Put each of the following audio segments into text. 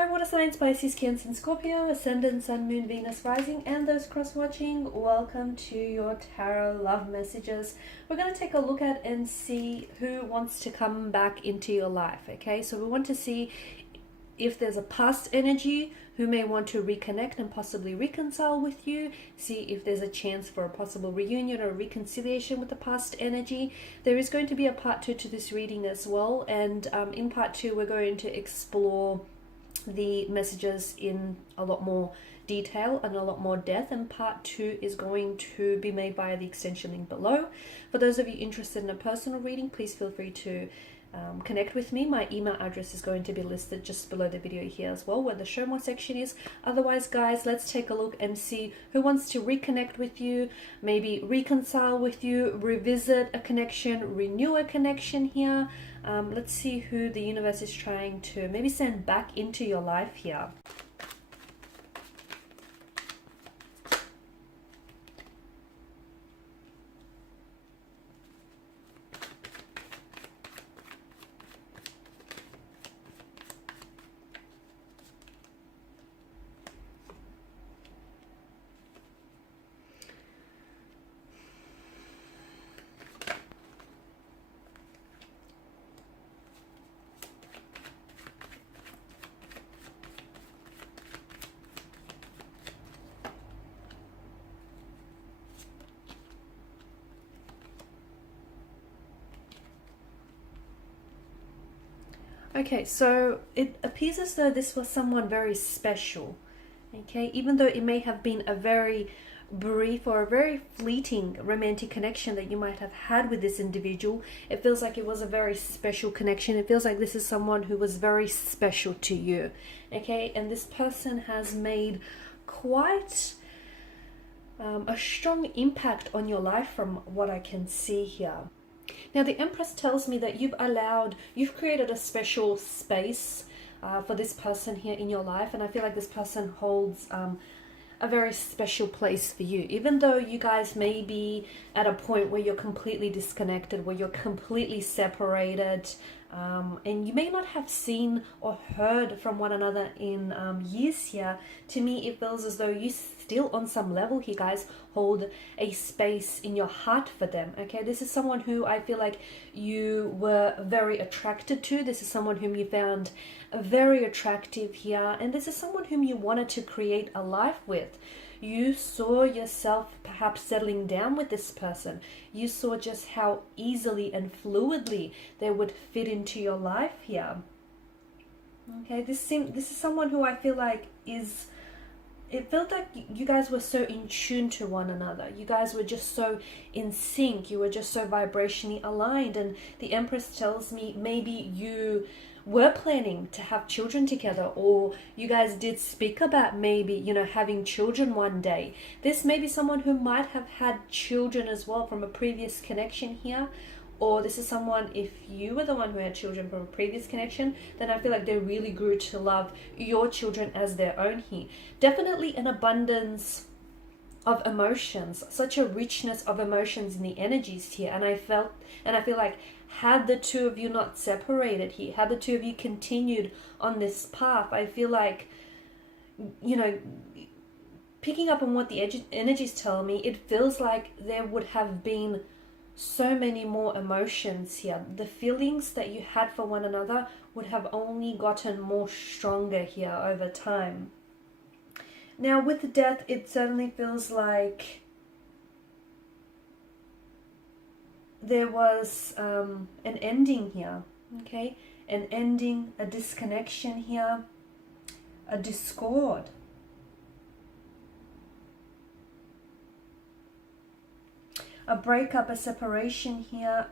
Hi, water signs, Pisces, Cancer, and Scorpio, Ascendant, Sun, Moon, Venus, Rising, and those cross-watching. Welcome to your tarot love messages. We're going to take a look at and see who wants to come back into your life, okay? So we want to see if there's a past energy who may want to reconnect and possibly reconcile with you, see if there's a chance for a possible reunion or reconciliation with the past energy. There is going to be a part 2 to this reading as well, and in part 2 we're going to explore the messages in a lot more detail and a lot more depth, and part 2 is going to be made via the extension link below. For those of you interested in a personal reading, please feel free to connect with me. My email address is going to be listed just below the video here as well, where the show more section is. Otherwise, guys, let's take a look and see who wants to reconnect with you, maybe reconcile with you, revisit a connection, renew a connection here. Let's see who the universe is trying to maybe send back into your life here. Okay, so it appears as though this was someone very special, okay? Even though it may have been a very brief or a very fleeting romantic connection that you might have had with this individual, it feels like it was a very special connection. It feels like this is someone who was very special to you, okay? And this person has made quite a strong impact on your life from what I can see here. Now, the Empress tells me that you've created a special space for this person here in your life, and I feel like this person holds a very special place for you. Even though you guys may be at a point where you're completely disconnected, where you're completely separated, and you may not have seen or heard from one another in years here, to me it feels as though you still on some level here, guys, hold a space in your heart for them, okay? This is someone who I feel like you were very attracted to. This is someone whom you found very attractive here, and this is someone whom you wanted to create a life with. You saw yourself perhaps settling down with this person. You saw just how easily and fluidly they would fit into your life here. Okay, this is someone who I feel like it felt like you guys were so in tune to one another. You guys were just so in sync. You were just so vibrationally aligned. And the Empress tells me maybe you were planning to have children together, or you guys did speak about maybe, you know, having children one day. This may be someone who might have had children as well from a previous connection here, or this is someone, if you were the one who had children from a previous connection, then I feel like they really grew to love your children as their own here. Definitely an abundance of emotions, such a richness of emotions in the energies here. And I feel like had the two of you not separated here, had the two of you continued on this path, I feel like, you know, picking up on what the energies tell me, it feels like there would have been so many more emotions here. The feelings that you had for one another would have only gotten more stronger here over time. Now, with death, it certainly feels like there was an ending here, okay? An ending, a disconnection here, a discord. A breakup, a separation here,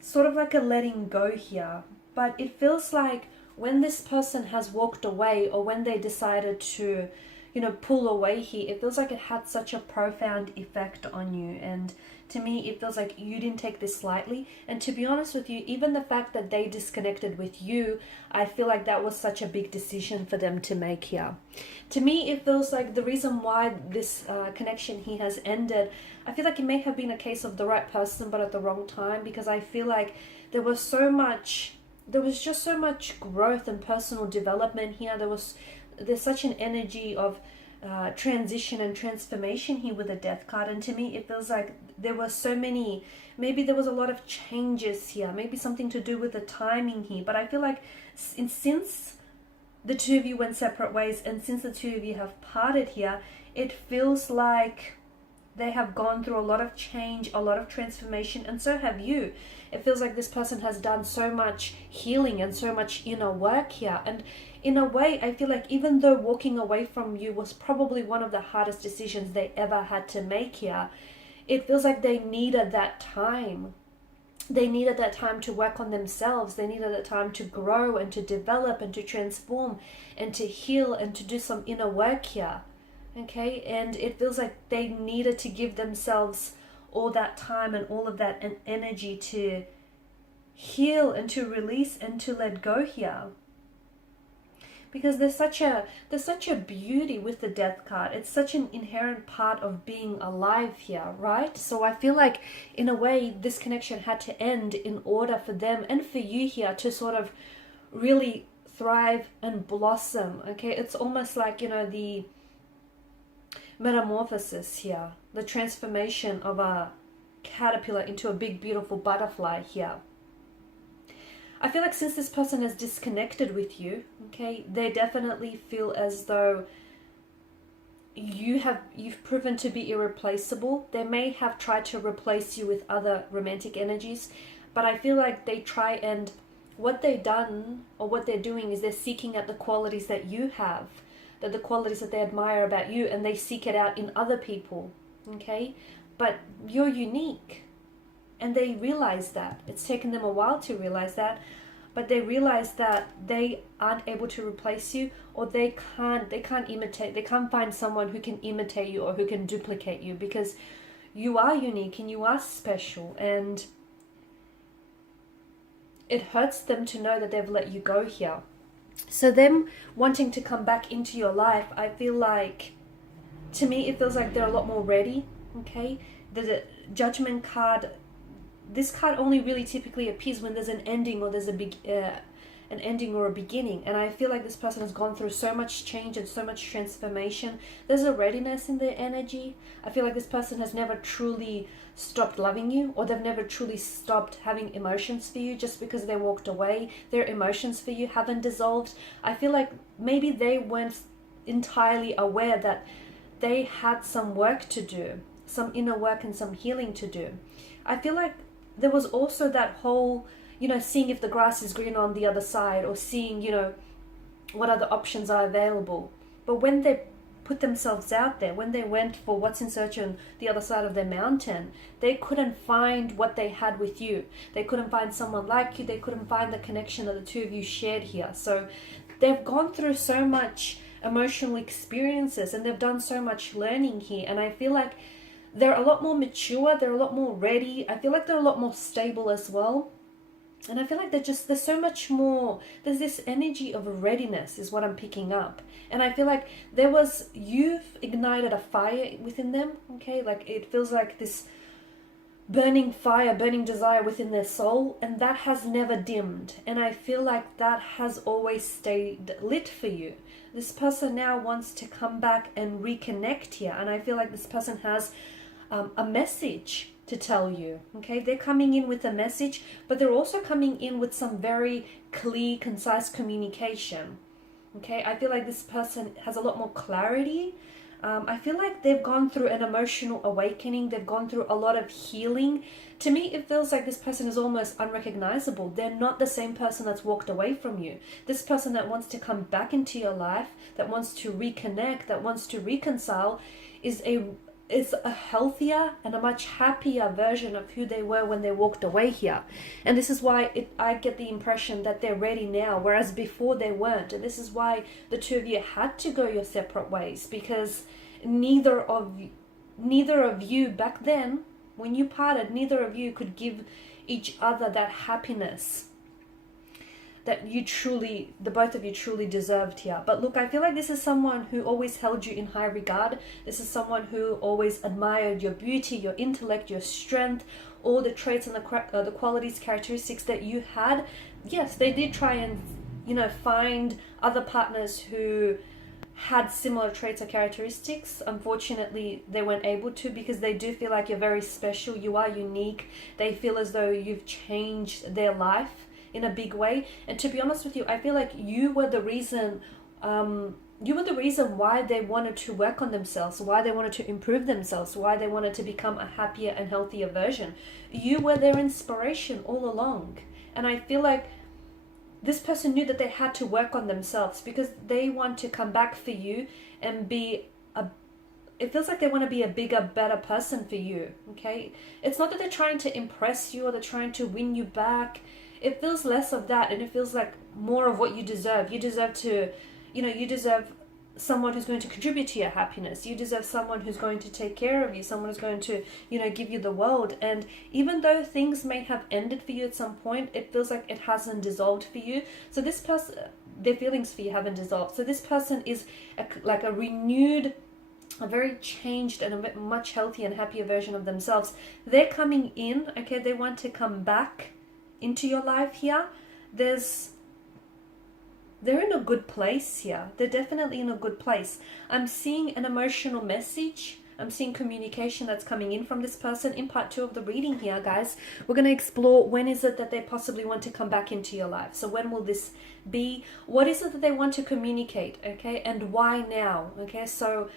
sort of like a letting go here. But it feels like when this person has walked away, or when they decided to, you know, pull away here, it feels like it had such a profound effect on you. And to me, it feels like you didn't take this lightly. And to be honest with you, even the fact that they disconnected with you, I feel like that was such a big decision for them to make here. To me, it feels like the reason why this connection here has ended, I feel like it may have been a case of the right person but at the wrong time, because I feel like there was so much there was just so much growth and personal development here. There's such an energy of transition and transformation here with the Death card, and to me it feels like there were so many, maybe there was a lot of changes here, maybe something to do with the timing here, but I feel like since the two of you went separate ways and since the two of you have parted here, it feels like they have gone through a lot of change, a lot of transformation, and so have you. It feels like this person has done so much healing and so much inner work here. And in a way, I feel like even though walking away from you was probably one of the hardest decisions they ever had to make here, it feels like they needed that time. They needed that time to work on themselves. They needed that time to grow and to develop and to transform and to heal and to do some inner work here. Okay, and it feels like they needed to give themselves all that time and all of that energy to heal and to release and to let go here. Because there's such a beauty with the Death card. It's such an inherent part of being alive here, right? So I feel like in a way this connection had to end in order for them and for you here to sort of really thrive and blossom. Okay, it's almost like, you know, the metamorphosis here, the transformation of a caterpillar into a big beautiful butterfly here. I feel like since this person has disconnected with you, okay, they definitely feel as though you've proven to be irreplaceable. They may have tried to replace you with other romantic energies, but I feel like they try, and what they've done or what they're doing is they're seeking out the qualities that you have, that the qualities that they admire about you, and they seek it out in other people, okay? But you're unique, and they realize that. It's taken them a while to realize that, but they realize that they aren't able to replace you, or they can't imitate, they can't find someone who can imitate you or who can duplicate you, because you are unique and you are special, and it hurts them to know that they've let you go here. So them wanting to come back into your life, I feel like, to me, it feels like they're a lot more ready, okay? The Judgment card, this card only really typically appears when there's an ending or there's an ending or a beginning. And I feel like this person has gone through so much change and so much transformation. There's a readiness in their energy. I feel like this person has never truly stopped loving you, or they've never truly stopped having emotions for you. Just because they walked away, their emotions for you haven't dissolved. I feel like maybe they weren't entirely aware that they had some work to do, some inner work and some healing to do. I feel like there was also that whole, you know, seeing if the grass is green on the other side, or seeing, you know, what other options are available. But when they put themselves out there, when they went for what's in search on the other side of their mountain, they couldn't find what they had with you. They couldn't find someone like you. They couldn't find the connection that the two of you shared here. So they've gone through so much emotional experiences, and they've done so much learning here. And I feel like they're a lot more mature. They're a lot more ready. I feel like they're a lot more stable as well. And I feel like there's so much more, there's this energy of readiness is what I'm picking up. And I feel like you've ignited a fire within them, okay? Like it feels like this burning fire, burning desire within their soul, and that has never dimmed. And I feel like that has always stayed lit for you. This person now wants to come back and reconnect here. And I feel like this person has a message to tell you, okay? They're coming in with a message, but they're also coming in with some very clear, concise communication, okay? I feel like this person has a lot more clarity. I feel like they've gone through an emotional awakening. They've gone through a lot of healing. To me, it feels like this person is almost unrecognizable. They're not the same person that's walked away from you. This person that wants to come back into your life, that wants to reconnect, that wants to reconcile, is a healthier and a much happier version of who they were when they walked away here. And this is why I get the impression that they're ready now, whereas before they weren't. And this is why the two of you had to go your separate ways, because neither of you back then, when you parted, neither of you could give each other that happiness that the both of you truly deserved here. But look, I feel like this is someone who always held you in high regard. This is someone who always admired your beauty, your intellect, your strength, all the traits and the qualities, characteristics that you had. yes, they did try and, you know, find other partners who had similar traits or characteristics. Unfortunately, they weren't able to, because they do feel like you're very special, you are unique. They feel as though you've changed their life in a big way. And to be honest with you, I feel like you were the reason why they wanted to work on themselves, why they wanted to improve themselves, why they wanted to become a happier and healthier version. You were their inspiration all along. And I feel like this person knew that they had to work on themselves, because they want to come back for you and it feels like they want to be a bigger, better person for you, okay? It's not that they're trying to impress you or they're trying to win you back. It feels less of that, and it feels like more of what you deserve. You deserve to, you deserve someone who's going to contribute to your happiness. You deserve someone who's going to take care of you, someone who's going to, give you the world. And even though things may have ended for you at some point, it feels like it hasn't dissolved for you. So this person, their feelings for you haven't dissolved. So this person is like a renewed, a very changed and a much healthier and happier version of themselves. They're coming in, okay? They want to come back into your life here. They're in a good place here. They're definitely in a good place. I'm seeing an emotional message. I'm seeing communication that's coming in from this person. In part 2 of the reading here, guys, we're going to explore when is it that they possibly want to come back into your life. So when will this be? What is it that they want to communicate, okay? And why now, okay? So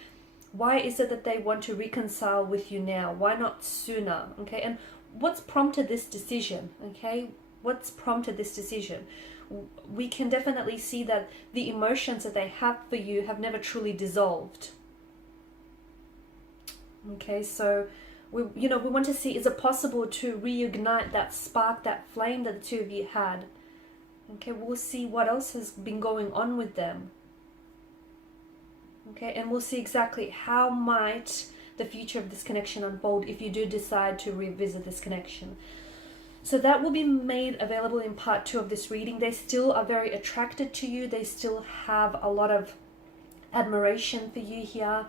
why is it that they want to reconcile with you now? Why not sooner, okay? And what's prompted this decision, okay? What's prompted this decision? We can definitely see that the emotions that they have for you have never truly dissolved. Okay, so we want to see, is it possible to reignite that spark, that flame that the two of you had? Okay, we'll see what else has been going on with them. Okay, and we'll see exactly how might the future of this connection unfold if you do decide to revisit this connection. So that will be made available in part 2 of this reading. They still are very attracted to you. They still have a lot of admiration for you here.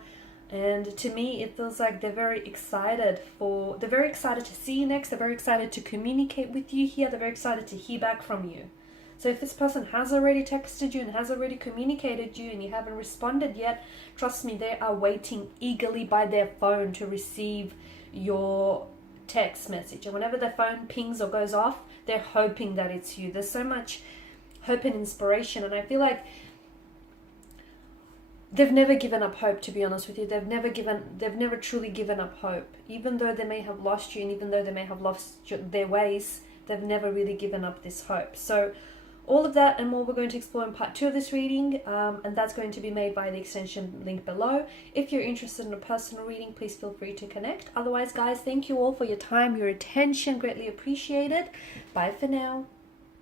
And to me, it feels like they're very excited to see you next. They're very excited to communicate with you here. They're very excited to hear back from you. So if this person has already texted you and has already communicated you and you haven't responded yet, trust me, they are waiting eagerly by their phone to receive your text message. And whenever their phone pings or goes off, they're hoping that it's you. There's so much hope and inspiration, and I feel like they've never given up hope, to be honest with you. They've never truly given up hope. Even though they may have lost you, and even though they may have lost their ways, they've never really given up this hope. So all of that and more we're going to explore in part 2 of this reading, and that's going to be made via the extension link below. If you're interested in a personal reading, please feel free to connect. Otherwise, guys, thank you all for your time, your attention, greatly appreciated. Bye for now.